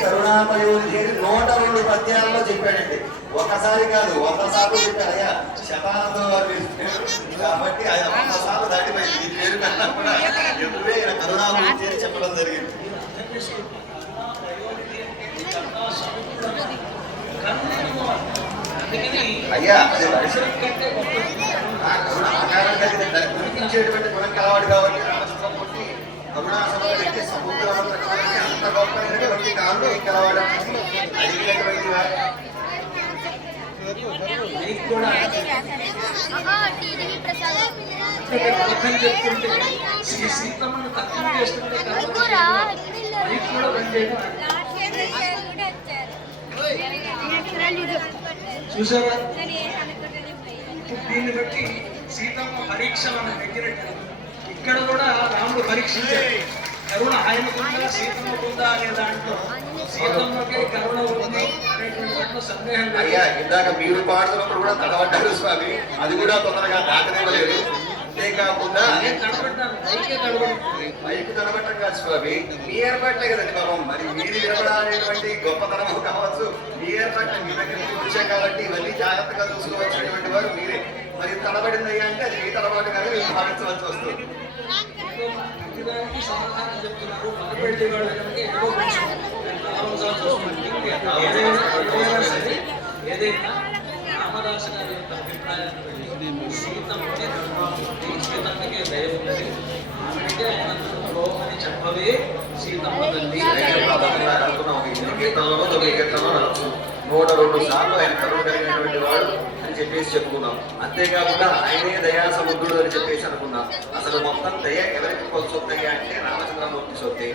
కరుణామయోధి నూట రెండు పద్యాలలో చెప్పాడండి ఒకసారి కాదు వంద సార్లు చెప్పారయ్యా శతానందం వారు కాబట్టి ఆయన వంద సార్లు దాటిపోయింది ఈ పేరు కన్నా కూడా ఎప్పుడే ఆయన కరుణామూర్తి అని చెప్పడం జరిగింది అయ్యా అది దర్శనం కంటే గుర్తించేటువంటి గుణం కలవాడు కాబట్టి కరుణాసనం అంత కాళ్ళు కలవాడు? అడిగినటువంటి చెప్తుంటే శ్రీ సీతమ్మను తక్కువ చేస్తుంటే అడుగురా నీకు కూడా పనిచేయడం చూసారా? దీన్ని బట్టి సీతమ్మ పరీక్ష మన దగ్గర ఇక్కడ కూడా రాముడు పరీక్షించాడు. కరుణ ఆయనకుందా సీతమ్మకుందా అనే దాంట్లో సీతమ్మకి కరుణ ఉంది అనేటువంటి దాంట్లో సందేహం లేదు. అయ్యా ఇందాక మీరు పాడుతున్నప్పుడు కూడా తడబడ్డారు స్వామి. అది కూడా తొందరగా దాటనివ్వలేదు. అంతేకాకుండా పైకే తడబట్టం కాదు స్వామి. మీ ఏర్పాట్లే కదండి పాపం. మరి మీది వినపడాలనేటువంటి గొప్పతనం కావచ్చు. మీ ఏర్పాట్లు మీ దగ్గర వచ్చాయి కాబట్టి ఇవన్నీ జాగ్రత్తగా చూసుకోవాల్సినటువంటి వారు మీరే. మరి తడబడింది అయ్యా అంటే అది మీ తడబాటు కానీ మీరు భావించవలసి వస్తుంది. ఏదైనా ఏదైనా రామదాసు గారి యొక్క అభిప్రాయాన్ని సీతమ్మకి కరుణామూర్తి సీతమ్మకి దయ ఉన్నది ఆమెకే ఆయన అని చెప్పవే సీతమ్మ తల్లి అనుకున్నాం ఈ నూట రెండు సార్లు ఆయన కరుణ కలిగినటువంటి వాడు అని చెప్పేసి చెప్పుకున్నాం. అంతేకాకుండా ఆయనే దయా సముద్రుడు అని చెప్పేసి అనుకున్నాం. అసలు మొత్తం దయ ఎవరికి కొలుసొత్తాయి అంటే రామచంద్రమూర్తి సొత్తే.